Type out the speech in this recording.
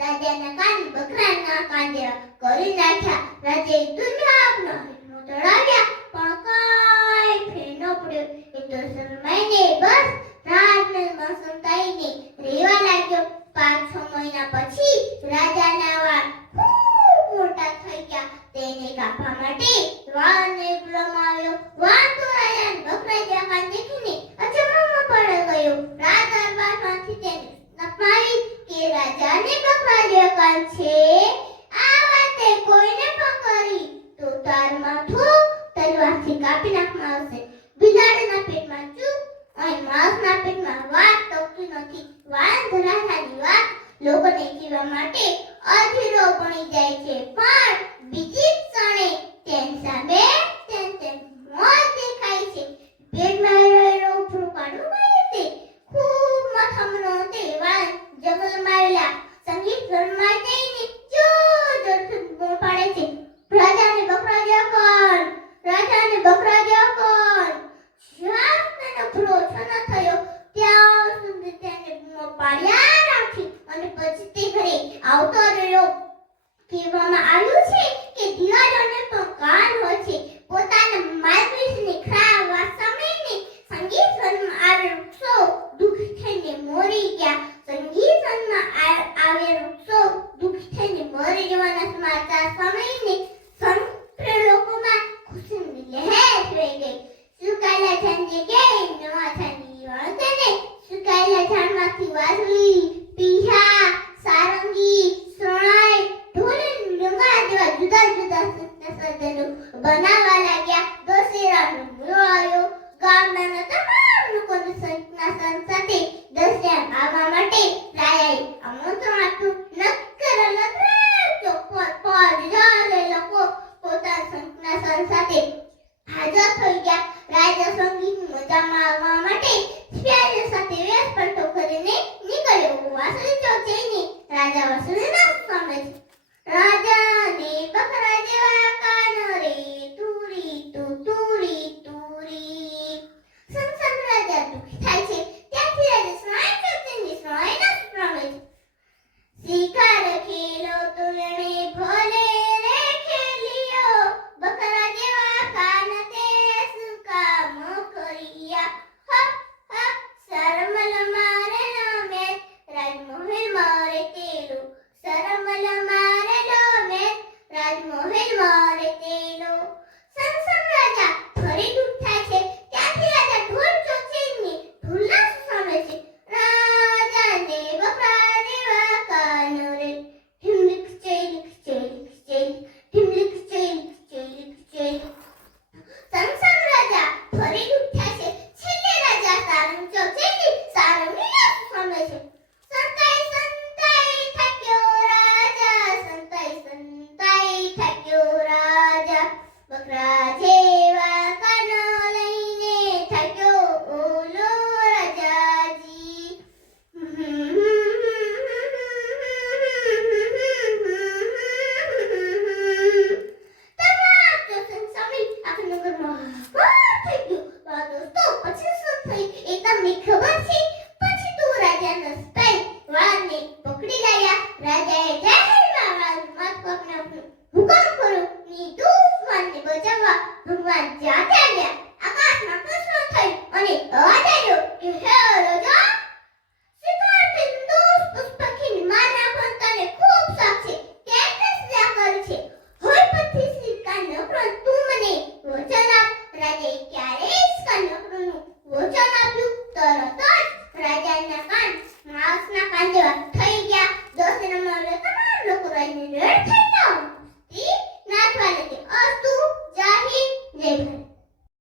રાજાના કાન બકરાના કાંજરા કરી નાખ્યા. રાજે દુનિયાનો હિતનો તળાવ્યા, પણ કાંઈ ફેર ન પડ્યો. એ તો શરમાઈને બસ રાતને મસંતાઈને રહેવા લાગ્યો. પાંચ છ મહિના પછી રાજાના વાળ ખૂબ મોટા થઈ ગયા. તેને કાપવા માટે વાળને બ્રહ્મ આવ્યો. શિકાર છે? આ વાતે કોઈને પકડી? તો તાર માથું તલવારથી કાપી નાખવામાં આવશે. બિલાડીના પેટમાં ચૂપ અને માણસના પેટમાં વાત ટકતી નથી. વાળ ધરાતા જીવા લોકોને જીવવા માટે અધીરો બની જાય છે. આવ્યું છે કે દિવાળીઓને પણ કાન હોય છે. પોતાના માલવીશને ખરાવા સમયને સંગીત વનમાં આવે વૃક્ષો દુઃખ થઈને મોરી ગયા. સંગીત વનમાં આવે વૃક્ષો દુઃખ થઈને મરી જવાના સમાચાર સમયને સમગ્ર લોકોમાં ખુશી લહેર થઈ ગઈ. સુકાયેલા ઝાડને કે નવા ઝાડની વાળો તેને સુકાયેલા ઝાડમાંથી વાસળી banana chưa?